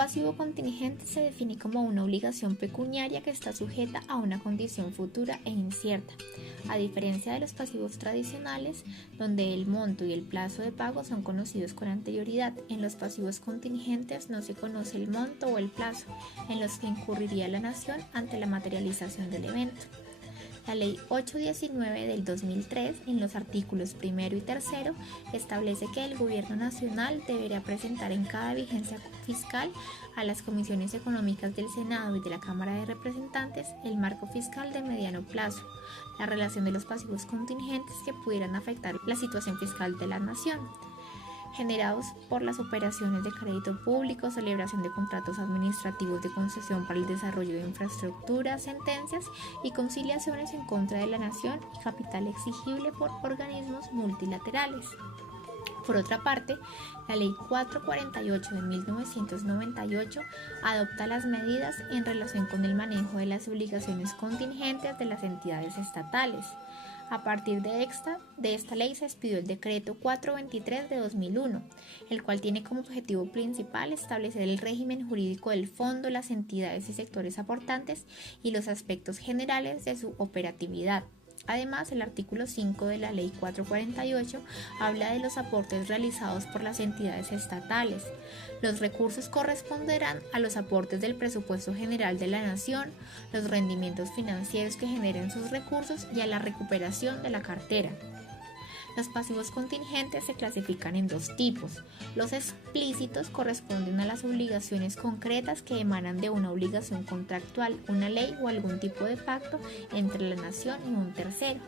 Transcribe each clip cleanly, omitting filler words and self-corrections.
pasivo contingente se define como una obligación pecuniaria que está sujeta a una condición futura e incierta, a diferencia de los pasivos tradicionales, donde el monto y el plazo de pago son conocidos con anterioridad. En los pasivos contingentes no se conoce el monto o el plazo en los que incurriría la nación ante la materialización del evento. La Ley 819 del 2003, en los artículos 1 y 3, establece que el Gobierno Nacional deberá presentar en cada vigencia fiscal a las comisiones económicas del Senado y de la Cámara de Representantes el marco fiscal de mediano plazo, la relación de los pasivos contingentes que pudieran afectar la situación fiscal de la nación, generados por las operaciones de crédito público, celebración de contratos administrativos de concesión para el desarrollo de infraestructuras, sentencias y conciliaciones en contra de la nación y capital exigible por organismos multilaterales. Por otra parte, la Ley 448 de 1998 adopta las medidas en relación con el manejo de las obligaciones contingentes de las entidades estatales. A partir de esta ley se expidió el Decreto 423 de 2001, el cual tiene como objetivo principal establecer el régimen jurídico del fondo, las entidades y sectores aportantes y los aspectos generales de su operatividad. Además, el artículo 5 de la Ley 448 habla de los aportes realizados por las entidades estatales. Los recursos corresponderán a los aportes del presupuesto general de la nación, los rendimientos financieros que generen sus recursos y a la recuperación de la cartera. Los pasivos contingentes se clasifican en dos tipos. Los explícitos corresponden a las obligaciones concretas que emanan de una obligación contractual, una ley o algún tipo de pacto entre la nación y un tercero.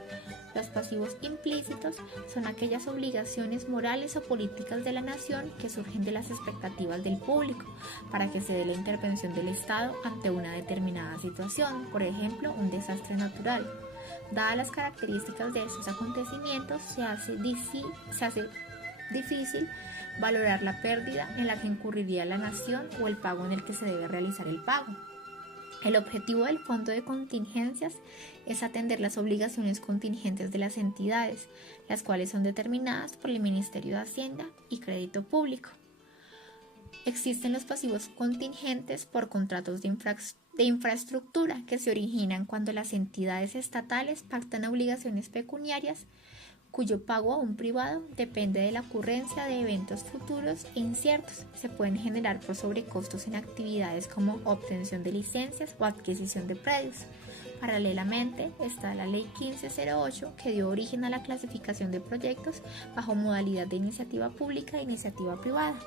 Los pasivos implícitos son aquellas obligaciones morales o políticas de la nación que surgen de las expectativas del público para que se dé la intervención del Estado ante una determinada situación, por ejemplo, un desastre natural. Dadas las características de estos acontecimientos, se hace difícil valorar la pérdida en la que incurriría la nación o el pago en el que se debe realizar el pago. El objetivo del Fondo de Contingencias es atender las obligaciones contingentes de las entidades, las cuales son determinadas por el Ministerio de Hacienda y Crédito Público. Existen los pasivos contingentes por contratos de infraestructura que se originan cuando las entidades estatales pactan obligaciones pecuniarias cuyo pago a un privado depende de la ocurrencia de eventos futuros e inciertos. Se pueden generar por sobrecostos en actividades como obtención de licencias o adquisición de predios. Paralelamente está la Ley 1508 que dio origen a la clasificación de proyectos bajo modalidad de iniciativa pública e iniciativa privada.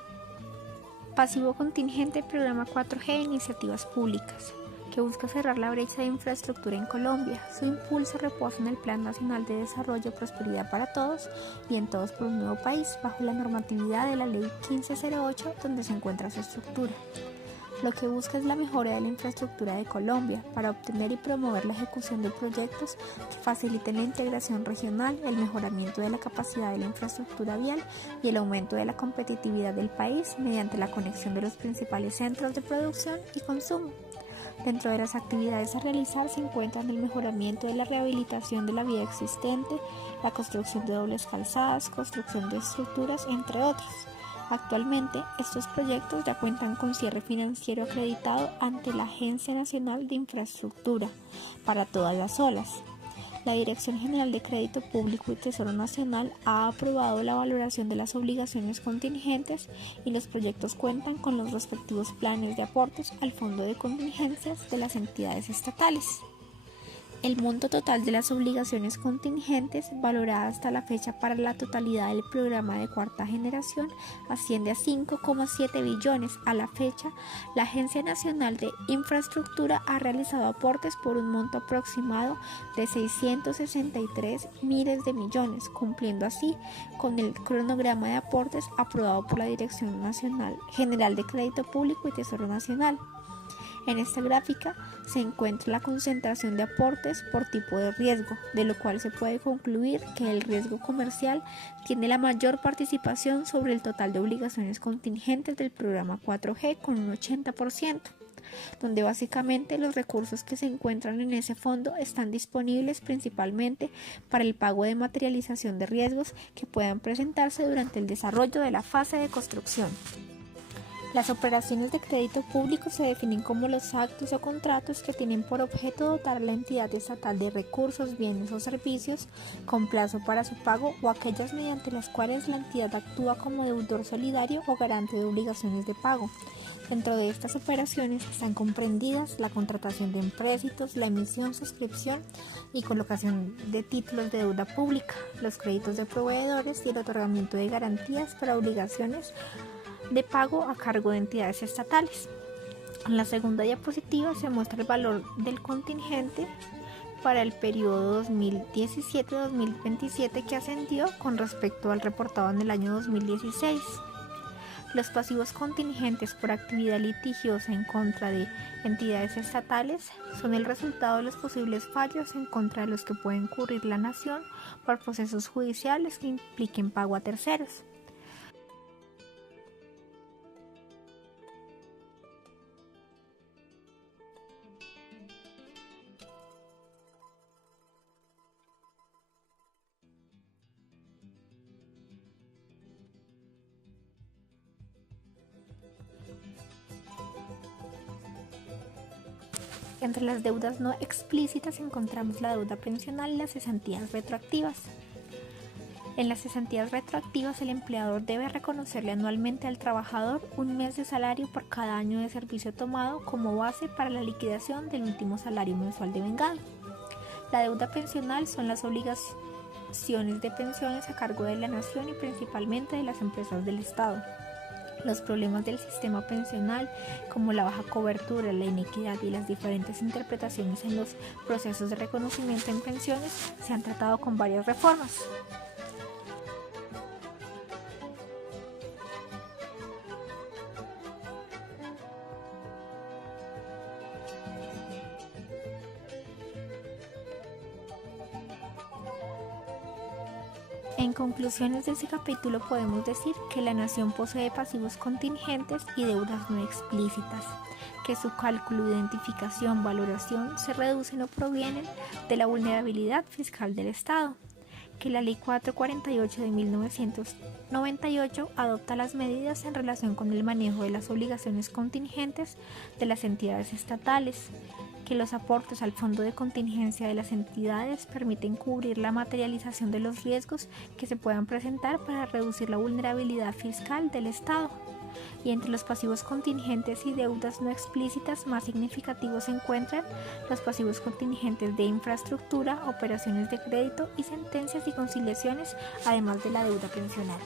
Pasivo contingente, programa 4G, iniciativas públicas, que busca cerrar la brecha de infraestructura en Colombia. Su impulso reposa en el Plan Nacional de Desarrollo Prosperidad para Todos y en Todos por un Nuevo País, bajo la normatividad de la Ley 1508, donde se encuentra su estructura. Lo que busca es la mejora de la infraestructura de Colombia para obtener y promover la ejecución de proyectos que faciliten la integración regional, el mejoramiento de la capacidad de la infraestructura vial y el aumento de la competitividad del país mediante la conexión de los principales centros de producción y consumo. Dentro de las actividades a realizar se encuentran el mejoramiento de la rehabilitación de la vía existente, la construcción de dobles calzadas, construcción de estructuras, entre otros. Actualmente, estos proyectos ya cuentan con cierre financiero acreditado ante la Agencia Nacional de Infraestructura para todas las olas. La Dirección General de Crédito Público y Tesoro Nacional ha aprobado la valoración de las obligaciones contingentes y los proyectos cuentan con los respectivos planes de aportes al Fondo de Contingencias de las entidades estatales. El monto total de las obligaciones contingentes, valorada hasta la fecha para la totalidad del programa de cuarta generación, asciende a 5,7 billones. A la fecha, la Agencia Nacional de Infraestructura ha realizado aportes por un monto aproximado de 663 miles de millones, cumpliendo así con el cronograma de aportes aprobado por la Dirección Nacional General de Crédito Público y Tesoro Nacional. En esta gráfica se encuentra la concentración de aportes por tipo de riesgo, de lo cual se puede concluir que el riesgo comercial tiene la mayor participación sobre el total de obligaciones contingentes del programa 4G con un 80%, donde básicamente los recursos que se encuentran en ese fondo están disponibles principalmente para el pago de materialización de riesgos que puedan presentarse durante el desarrollo de la fase de construcción. Las operaciones de crédito público se definen como los actos o contratos que tienen por objeto dotar a la entidad estatal de recursos, bienes o servicios con plazo para su pago o aquellas mediante las cuales la entidad actúa como deudor solidario o garante de obligaciones de pago. Dentro de estas operaciones están comprendidas la contratación de empréstitos, la emisión, suscripción y colocación de títulos de deuda pública, los créditos de proveedores y el otorgamiento de garantías para obligaciones de pago a cargo de entidades estatales. En la segunda diapositiva se muestra el valor del contingente para el periodo 2017-2027 que ascendió con respecto al reportado en el año 2016. Los pasivos contingentes por actividad litigiosa en contra de entidades estatales son el resultado de los posibles fallos en contra de los que puede incurrir la nación por procesos judiciales que impliquen pago a terceros. Entre las deudas no explícitas encontramos la deuda pensional y las cesantías retroactivas. En las cesantías retroactivas, el empleador debe reconocerle anualmente al trabajador un mes de salario por cada año de servicio tomado como base para la liquidación del último salario mensual devengado. La deuda pensional son las obligaciones de pensiones a cargo de la nación y principalmente de las empresas del Estado. Los problemas del sistema pensional, como la baja cobertura, la inequidad y las diferentes interpretaciones en los procesos de reconocimiento en pensiones, se han tratado con varias reformas. En conclusiones de este capítulo podemos decir que la nación posee pasivos contingentes y deudas no explícitas, que su cálculo, identificación, valoración se reducen o provienen de la vulnerabilidad fiscal del Estado, que la Ley 448 de 1998 adopta las medidas en relación con el manejo de las obligaciones contingentes de las entidades estatales, que los aportes al fondo de contingencia de las entidades permiten cubrir la materialización de los riesgos que se puedan presentar para reducir la vulnerabilidad fiscal del Estado. Y entre los pasivos contingentes y deudas no explícitas más significativos se encuentran los pasivos contingentes de infraestructura, operaciones de crédito y sentencias y conciliaciones, además de la deuda pensional.